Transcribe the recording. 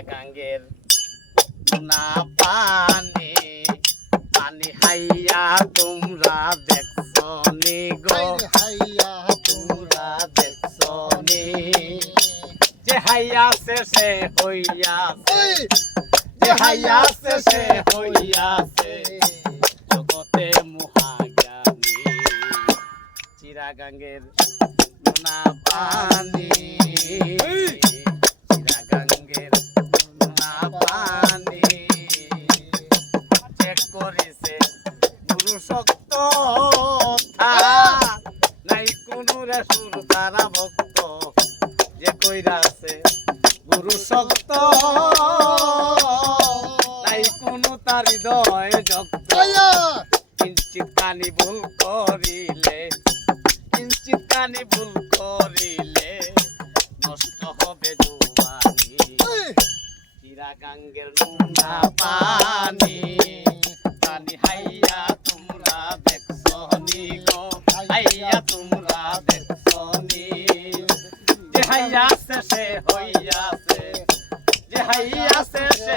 চিরাগাঙ্গের না পানি পানি হাইয়া তোমরা দেখছো নি গো হাইয়া তোমরা দেখছো নি যে হাইয়াছে সে হইয়াছে যে হাইয়াছে সে হইয়াছে জগতে মহাজ্ঞানী চিরাগাঙ্গের না পানি চিরাগাঙ্গের না পানি চেক করেছে গুরু শক্ত নাই কোনো রে সুর তারা ভক্ত যে কইরাছে গুরু শক্ত নাই কোনো তার হৃদয় জগত কিঞ্চিত কানি ভুল করিলে কিঞ্চিত কানি ভুল করিলে নষ্ট হবে জুয়ানি চিরাগাঙ্গের নোনা পানি পানি হাইয়া তোমরা দেখছো নি গো হাইয়া তোমরা দেখছো নি যে হাইয়াছে সে হইয়াছে যে হাইয়াছে সে